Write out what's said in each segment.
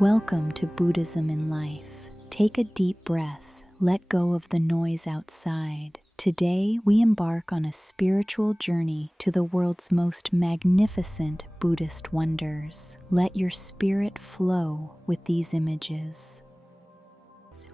Welcome to Buddhism in Life. Take a deep breath, let go of the noise outside. Today, we embark on a spiritual journey to the world's most magnificent Buddhist wonders. Let your spirit flow with these images.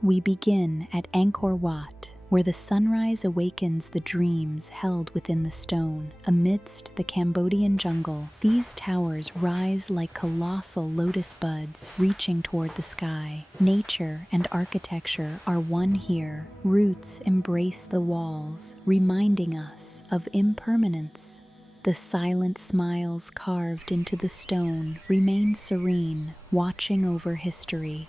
We begin at Angkor Wat, where the sunrise awakens the dreams held within the stone. Amidst the Cambodian jungle, these towers rise like colossal lotus buds reaching toward the sky. Nature and architecture are one here. Roots embrace the walls, reminding us of impermanence. The silent smiles carved into the stone remain serene, watching over history.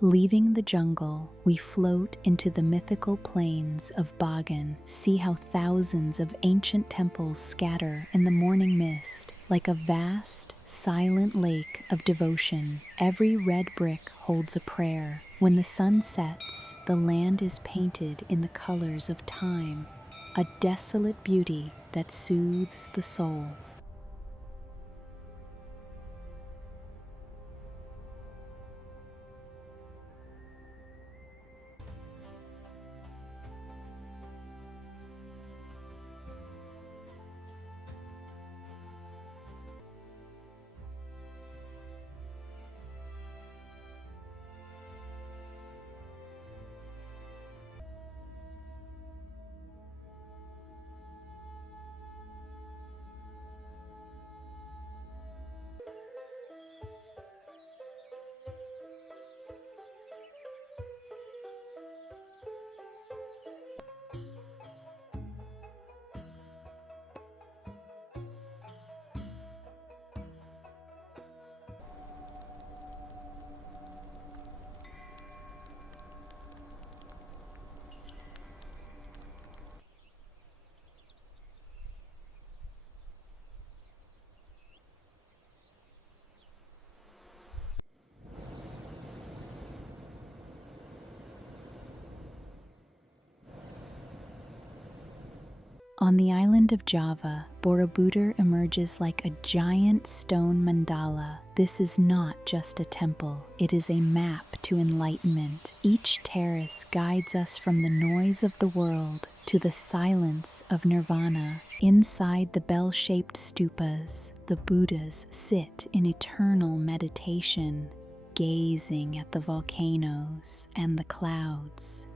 Leaving the jungle, we float into the mythical plains of Bagan. See how thousands of ancient temples scatter in the morning mist, like a vast, silent lake of devotion. Every red brick holds a prayer. When the sun sets, the land is painted in the colors of time, a desolate beauty that soothes the soul. On the island of Java, Borobudur emerges like a giant stone mandala. This is not just a temple, it is a map to enlightenment. Each terrace guides us from the noise of the world to the silence of Nirvana. Inside the bell-shaped stupas, the Buddhas sit in eternal meditation, gazing at the volcanoes and the clouds.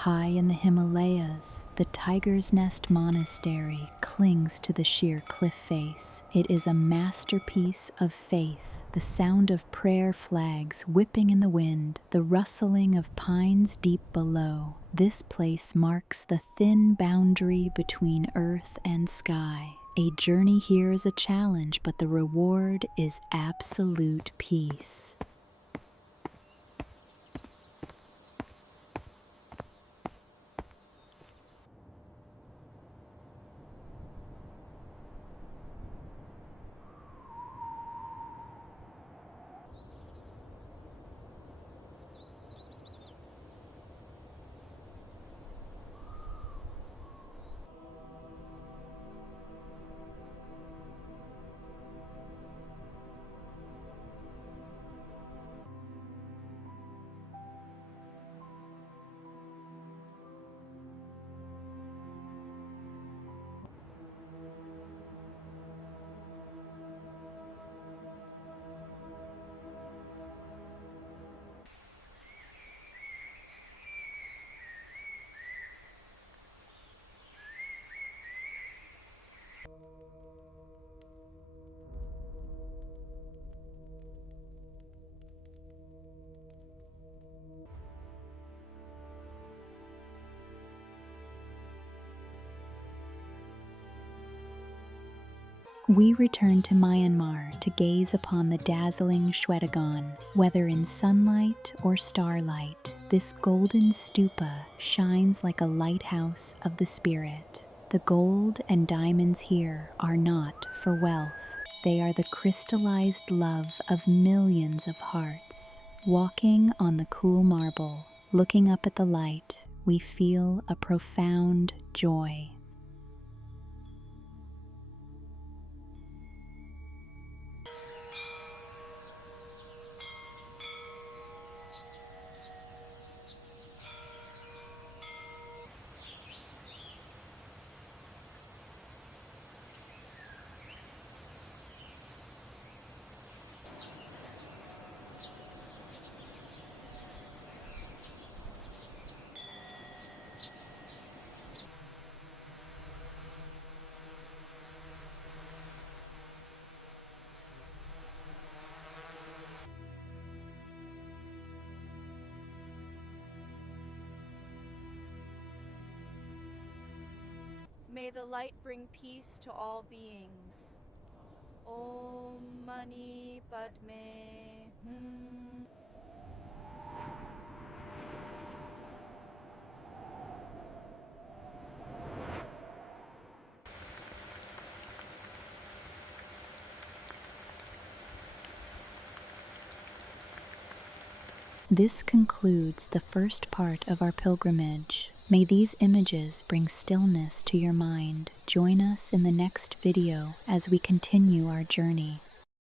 High in the Himalayas, the Tiger's Nest Monastery clings to the sheer cliff face. It is a masterpiece of faith. The sound of prayer flags whipping in the wind, the rustling of pines deep below. This place marks the thin boundary between earth and sky. A journey here is a challenge, but the reward is absolute peace. We return to Myanmar to gaze upon the dazzling Shwedagon. Whether in sunlight or starlight, this golden stupa shines like a lighthouse of the spirit. The gold and diamonds here are not for wealth. They are the crystallized love of millions of hearts. Walking on the cool marble, looking up at the light, we feel a profound joy. May the light bring peace to all beings. Om Mani Padme Hum. This concludes the first part of our pilgrimage. May these images bring stillness to your mind. Join us in the next video as we continue our journey.